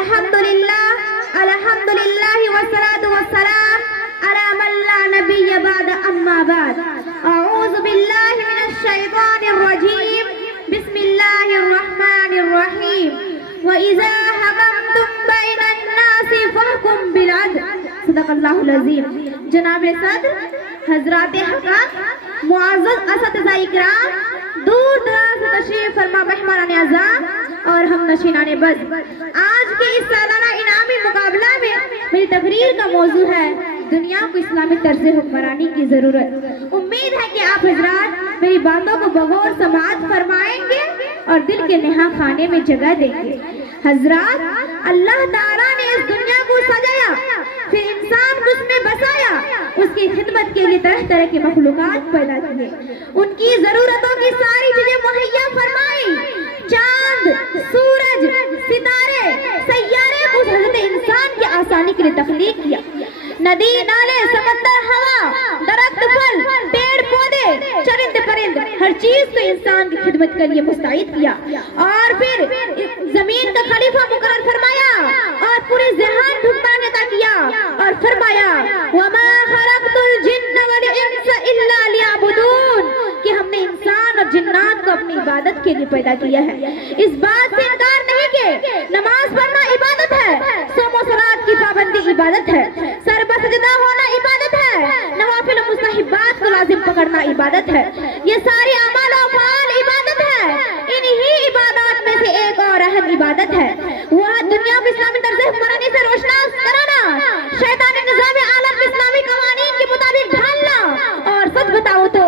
अल्हम्दुलिल्लाह वस्सलातु वस्सलाम अला मन ला नबिय्य बाद अम्मा बाद अऊज़ु बिल्लाहि मिनश शैतानिर रजीम बिस्मिल्लाहिर रहमानिर रहीम व इज़ा हकमतुम बैनन नासि फहकुम बिल अदल सदक़ल्लाहुल अज़ीम। जनाब सदर, हज़रात हक़ाक़, मुअज़्ज़ज़ असतिज़ा इकराम, दूर दराज से तशरीफ फरमा मेहमानान आज़ाद और हम नशीनाने बज़, आज के इस सालाना इनामी मुकाबला में मेरी तकरीर का मौजू है दुनिया को इस्लामी तर्ज़ हुक्मरानी की ज़रूरत। उम्मीद है कि आप हज़रात मेरी बातों को बगौर समाअत फरमाएंगे और दिल के नेहा खाने में जगह देंगे। हज़रात, अल्लाह ताला ने इस दुनिया को सजाया, फिर इंसान को उसमें बसाया, उसकी खिदमत के लिए तरह तरह के मखलूकात पैदा किए, उनकी ज़रूरतों की सारी चीज़ें मुहैया फरमाई। चांद, सूरज, सितारे, सैयारे उस हज़रत इंसान की आसानी के लिए तख्लीक किया। नदी, नाले, समंदर, हवा, दरख्त, फल, पेड़ पौधे, चरिंद परिंद, हर चीज को इंसान की खिदमत के लिए मुस्तैद किया और फिर जमीन का खलीफा मुकर्रर फरमाया और पूरी जहान हुक्मरान अता किया और फरमाया वमा खलक़तुल जिन्न वल इंस इल्ला लियअबुदून, कि हमने इंसान और जिन्नात को अपनी इबादत के लिए पैदा किया है। इस बात से इनकार नहीं कि नमाज पढ़ना इबादत है, सोमो सलात की पाबंदी इबादत है, सर पर सजदा होना इबादत है, नवाफिल मुस्तहिबात को लाजिम पकड़ना इबादत है। ये सारी अमाल और अफ़आल इबादत है। इन्हीं इबादत में से एक और अहम इबादत है वह दुनिया को इस्लामी तर्ज़ हुक्मरानी से रोशनास कराना, शैतानी निज़ाम आलम में इस्लामी क़वानीन के मुताबिक ढालना। और सच बताओ तो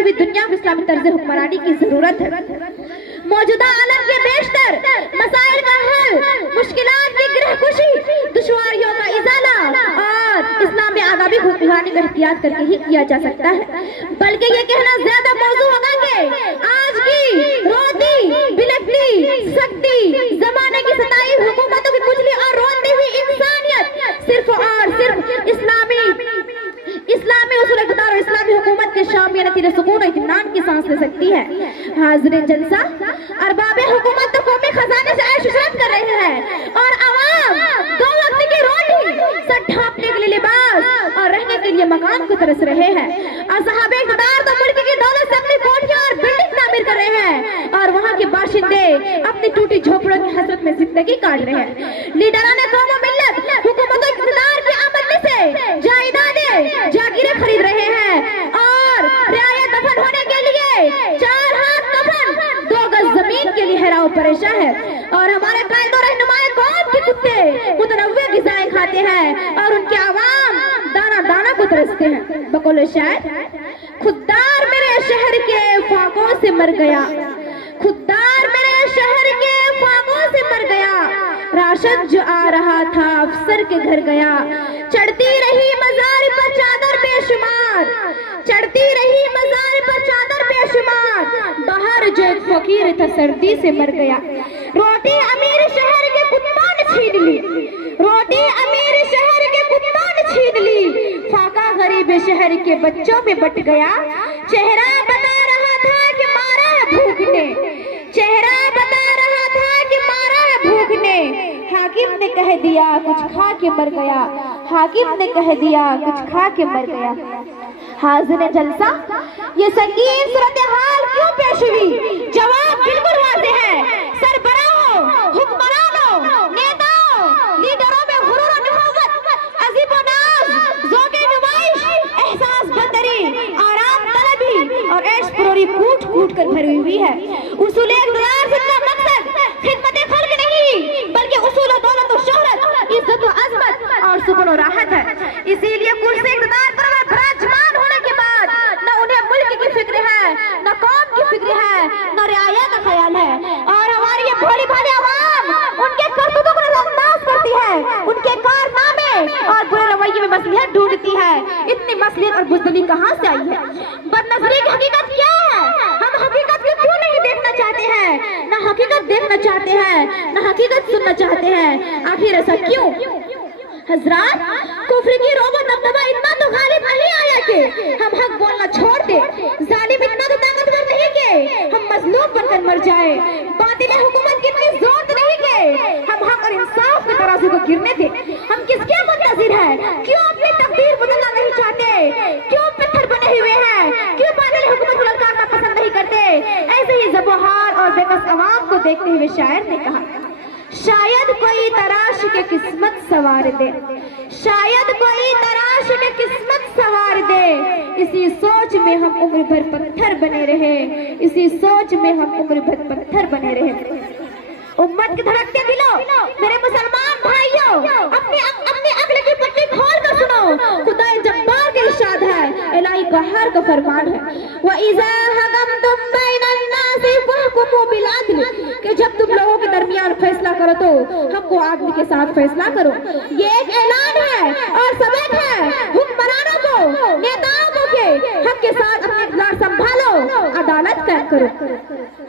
भी दुनिया में इस्लामी तर्ज़ हुक्मरानी की जरूरत है। मौजूदा आलम के बेशतर मसाइल का हल, मुश्किलात की गिरहकुशी, दुश्वारियों का इज़ाला और इस्लाम में आदाबी हुक्मरानी का एहतियात करके ही किया जा सकता है। बल्कि ये कहना ज्यादा मौजू होगा कि आज की रोती बिलखती सकती जमाने की सताई हुकूमतों की कुचली और रोती हुई इंसानियत सिर्फ और सिर्फ इस्लामी उसूल इक़्तिदार और इस्लामी हुकूमत के शामिल नतीजे सुकून और इत्मीनान की सांस ले सकती है। हाज़िरीन जलसा, अरबाबे हुकूमत तो कौमी खजाने से ऐश इशरत कर रहे हैं और अवाम दो वक्त की रोटी, सर ढांपने के लिए लिबास और रहने के लिए मकान को तरस रहे हैं। असहाबे इक़्तिदार तो मुल्क की दौलत से अपनी कोठियां और बिल्डिंग तामीर कर रहे हैं और वहाँ के बाशिंदे अपनी टूटी झोपड़ों की हसरत में जिंदगी काट रहे हैं। लीडराने कौम और मिल्लत हुकूमत इक़्तिदार की आमदनी से जायदादें, जागीरें खरीद रहे हैं और रियाया दफन होने के लिए 4 हाथ कफन, 2 गज जमीन के लिए हैरान परेशान है। और हमारे कायदे और रहनुमाए कौम के कुत्ते मुतनव्वे ग़िज़ाएं खाते हैं और उनके आवाम दाना दाना को तरसते हैं। बकौल शायर, खुददार मेरे शहर के फाकों से मर गया, खुददार मेरे शहर के फाकों से मर गया, राशन जो आ रहा था अफसर के घर गया, चढ़ती रही मज़ार पर चादर बेशुमार, चढ़ती रही मज़ार पर चादर बेशुमार, बाहर जो एक फकीर था सर्दी से मर गया। रोटी अमीर शहर के कुत्तों ने छीन ली, रोटी अमीर शहर के कुत्तों ने छीन ली, फाका गरीब शहर के बच्चों में बट गया। चेहरा बता रहा था कि मारा है भूख ने, चेहरा बता रहा था कि मारा है भूख ने, हाकिम ने कह दिया कुछ खा के मर गया, हाकिम ने कह दिया कुछ खा के मर गया। हाज़िर जलसा, ये संगीन सूरत हाल क्यों पेश हुई? जवाब बिल्कुल वाज़ेह है। सरबराहों, हुक्मरानों, नेताओं, लीडरों में गुरूर और नबूवत, अज़ीब और नाज़, ज़ौक़-ए नुमाइश, एहसास बंदरी, आराम तलबी और ऐश प्रोरी कूट कूट कर भरी हुई है। उसूल इक़्तिदार से इनका मकसद खिदमत खल्क़ नहीं बल्कि उसूल दौलत और शोहरत, इज्जत और अज़मत और सुकून और राहत है। इसीलिए कुर्सी इक़्तिदार पर विराजमान होने के बाद न उन्हें मुल्क की फिक्र है, न कौम की फिक्र है, न रियाया का ख्याल है। और हमारी ये भोली भाली आवाम उनके करतूतों को नज़रअंदाज करती है, उनके कारनामे और बुरे रवैये में मसलियत ढूंढती है। इतनी मसलियत और बुज़दिली कहाँ से आई है? बदनज़री की हकीकत क्या है? हम हकीकत को क्यों नहीं देखना चाहते हैं? न हकीकत देखना चाहते हैं, न हकीकत सुनना चाहते हैं। आखिर ऐसा क्यों? हज़रात, कुफ्र की रोब और दबदबा इतना तो गालिब नहीं आया कि हम हक बोलना छोड़ दे, जालिम इतना तो ताकतवर नहीं कि हम मजलूम बनकर मर जाए, बातिल हुकूमत कितनी जोर गिरने दे। हम किसके मुंतजिर हैं? क्यों अपनी तकदीर बदलना नहीं चाहते? क्यों पत्थर बने हुए हैं? क्यों बादल हुकूमत को ललकारना पसंद नहीं करते? ऐसे ही ज़बोहार और बेकस अवाम को देखते हुए शायर ने कहा, शायद कोई तराश के किस्मत सवार दे, शायद कोई तराश के किस्मत सवार दे। इसी सोच में हम उम्र भर पत्थर बने रहे, इसी सोच में हम उम्र भर पत्थर बने रहे। उम्मत के धड़कते दिलों, मेरे मुसलमान भाइयों, अपनी अक्ल की पट्टी खोल कर सुनो। खुदाए जब्बार का इरशाद है, इलाही कहर का फरमान है, व इज़ा हकमतुम बैनन नासी फहकुमू बिल अदल, कि जब तुम लोगों के दरमियान फैसला करो तो हमको आदमी के साथ फैसला करो। ये एक ऐलान है और सबक है हुक्मरानों को, नेताओं के हक के साथ अपने इख्तियार संभालो, अदालत कायम करो।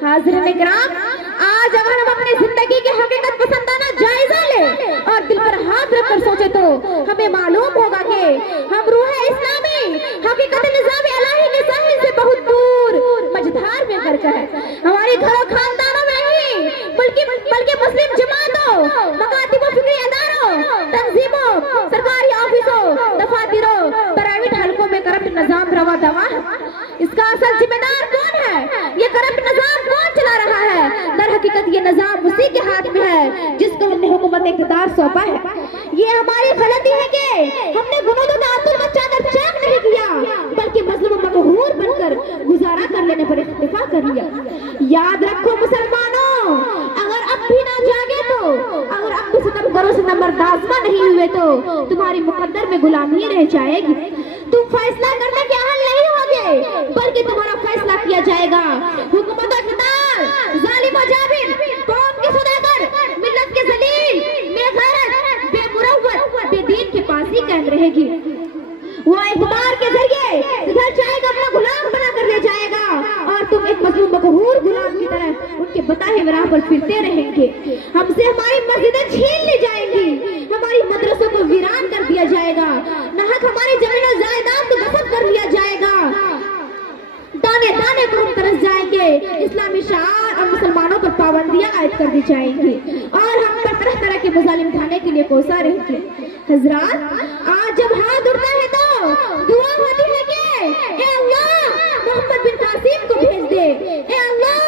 हाज़िरीन इकराम, आज अगर हम अपनी जिंदगी के हकीकत पसंदाना जायजा ले और दिल पर हाथ रख कर सोचे तो हमें मालूम होगा कि हम रूह इस्लामी हकीकत निज़ाम इलाही के साहिल से बहुत दूर मझधार में गर्क है। हमारे घरों खानदानों में ही बल्कि मुस्लिम जमातों, मकातिब व फिक्री अदारों, तंजीमों, सरकारी ऑफिसों, दफातरों, प्राइवेट हलकों में करप्ट निज़ाम रवा दवा है। इसका असल जिम्मेदार कौन है? ये करप्ट निज़ाम कौन चला रहा है? दर हकीकत ये निज़ाम उसी के हाथ में है जिसको हमने हुकूमत इख्तियार सौंपा है। ये हमारी गलती है कि हमने गुनूद ताअत्तुल का चादर चाक नहीं किया, बल्कि मजलूम मकहूर बनकर गुजारा कर लेने पर इक्तिफा कर लिया। याद रखो मुसलमानों, अगर अब भी ना जागे तो, अगर अब भी सितम करो से बर्दाश्त नहीं हुए तो तुम्हारी मुकद्दर में गुलामी रह जाएगी। तुम फैसला करने के अहल नहीं होगे, बल्कि तुम्हारा फैसला किया जाएगा। हुकूमत इख्तियार, जालिम व जाबिर, कौम के सौदागर, मिल्लत के जलील, बेगैरत, बेमुरव्वत, बेदीन के पास ही कायम रहेगी। वो इख्तियार के जरिए जिधर चाहेगा अपना गुलाम बना कर ले जाएगा और तुम एक मजलूम मकहूर गुलाम की तरह उनके बताए राह पर फिरते रहेंगे। हमसे हमारी मस्जिदें छीन ली जाएंगी, हमारी मदरसों को वीरान कर दिया जाएगा, नाहक हमारी जमीन जायदाद को गस्ब कर लिया जाएगा। दाने दाने को हम तरस जाएंगे, इस्लामी शार और मुसलमानों पर पाबंदियां आयद कर दी जाएंगी और हम पर तरह तरह के मुजालिम खाने के लिए कोसा रहेंगे। हजरात, आज जब हाथ उठता है तो दुआ होती है कि ए अल्लाह मोहम्मद बिन कासिम को भेज दे, ए अल्लाह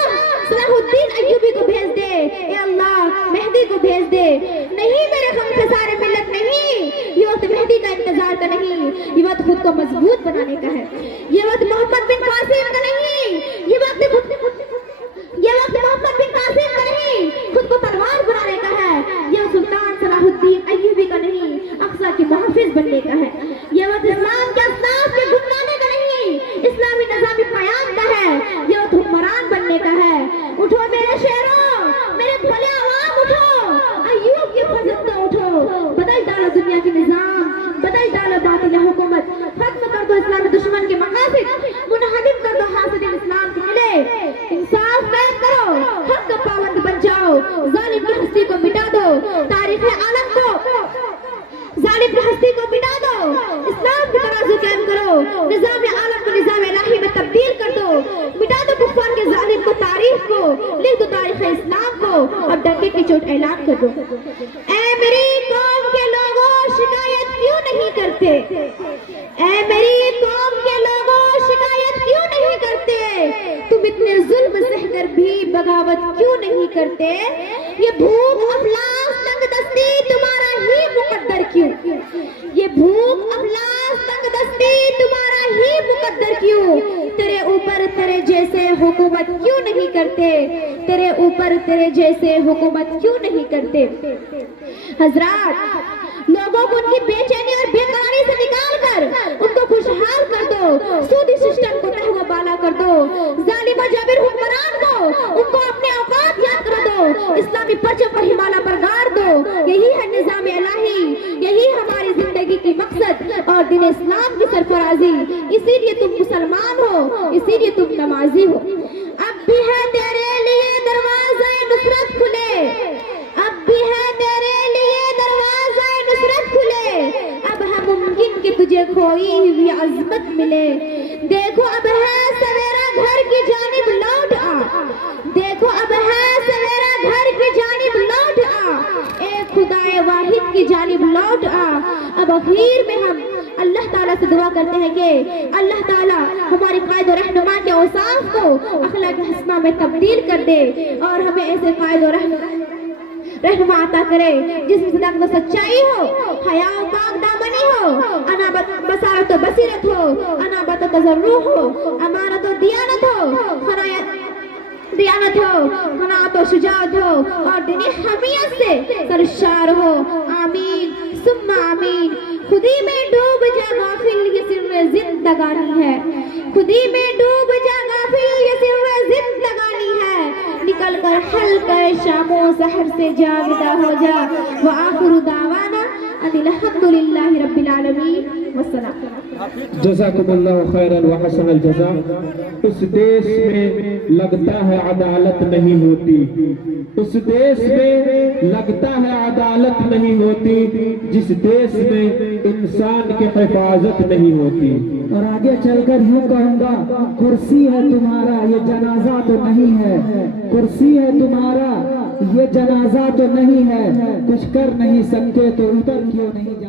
सलाहुद्दीन अय्यूबी को भेज दे, ए अल्लाह मेहदी को भेज दे। नहीं मेरे गम से सारे मिल्लत नहीं, ये वक्त मेहदी का इंतजार का नहीं, ये वक्त खुद को मजबूत बनाने का है। ये वक्त मोहम्मद बिन कासिम का नहीं, ये वक्त मोहम्मद बिन कासिम का नहीं, खुद को तलवार बनाने का है। यह सुल्तान सलाहुद्दीन अय्यूबी का नहीं, अक्सा के मुहाफिज बनने का है। यह वक्त इस्लाम के असनाफ के गुनगाने का नहीं, इस्लामी निज़ामी क़याम का है। यह वक्त हुक्मरान बनने का है। उठो मेरे शेरों, मेरे भले आवाम उठो, अय्यूब के फजल उठो, बदल डालो दुनिया के निज़ाम, बदल डालो बातिल हुकूमत, खत्म कर दो इस्लामी दुश्मन के मकासिद, मुनहदिम कर दो हासिद इस्लाम के मिले, इंसाफ कायम करो, हक का पाबंद बन जाओ, जालिम की हस्ती को मिटा दो, तारीख़ आलम को जालिम की हस्ती को मिटा दो, इस्लाम की तराजू कायम करो, निज़ाम आलम को निज़ाम इलाही में तब्दील कर दो, मिटा दो कुफ़ार के जालिम को, तारीख को लिख दो, तारीख़ इस्लाम को और डंके की चोट ऐलान कर दो। ऐ मेरी कौम के लोगों शिकायत क्यों नहीं करते? ऐ मेरी कौम के लोगों शिकायत क्यों नहीं करते? तुम इतने जुल्म सहकर भी बगावत क्यों नहीं करते? ये भूख अफलास तंगदस्ती तुम्हारा ही मुकद्दर क्यों? ये भूख अफलास तंगदस्ती तुम्हारा ही मुकद्दर क्यों? तेरे ऊपर तेरे जैसे हुकूमत क्यों नहीं करते? तेरे ऊपर तेरे जैसे हुकूमत क्यों नहीं करते? हजरात, लोगों को उनकी बेचैनी और बेकरारी से निकाल कर उनको खुशहाल कर दो, सूदी सिस्टम को तहवा बाला कर दो, जालिम और जाबिर हुक्मरान को उनको अपने औकात याद कर दो, इस्लामी परचम पर हिमालय पर गाड़ दो। यही है निज़ाम इलाही, यही हमारी जिंदगी की मकसद और दिन इस्लाम की सरफराजी। इसीलिए तुम मुसलमान हो, इसीलिए तुम नमाजी हो। अब भी है तेरे लिए दरवाज़े नुसरत खुले, अब भी है तेरे लिए दरवाज़े नुसरत खुले, अब है मुमकिन कि तुझे खोई हुई अज़मत मिले। देखो अब है सवेरा घर की जानिब लौट आ, देखो अब है सवेरा घर की जानिब लौट आ, ए खुदाए वाहिद वाहिद की जानिब लौट आ। अब आखिर में हम अल्लाह ताला से दुआ करते हैं कि अल्लाह ताला हमारे कायद और रहनुमा के औसाफ को अखलाक हसना में तब्दील कर दे और हमें ऐसे कायद और रहनुमा अता करे जिसमें सदाकत व सच्चाई हो, हया व पाक दामनी हो, अनाबत बसारत व बसीरत हो, अनाबत व तजर्रुह हो, अमानत व दियानत हो, दियानत हो, क़नाअत व शुजाअत हो और दीनी हमीयत से सरशार हो। आमीन सुम्मा आमीन। खुदी में डूब जा गाफिल, ये सिर्फ जिंदगानी है। खुदी में डूब जा गाफिल, ये सिर्फ जिंदगानी है। निकल कर हल कर शामो सहर से जागदा हो जा। व आखिरु दावाना अनिल हम्दुलिल्लाहि रब्बिल आलमीन वस्सलाम। जज़ाकुमुल्लाहु खैरन व हसनल जज़ा। उस देश में लगता है अदालत नहीं होती, उस देश में लगता है अदालत नहीं होती जिस देश में इंसान की हिफाजत नहीं होती। और आगे चलकर यूँ कहूँगा, कुर्सी है तुम्हारा ये जनाजा तो नहीं है, कुर्सी है तुम्हारा ये जनाजा तो नहीं है, कुछ कर नहीं सकते तो उतर क्यों नहीं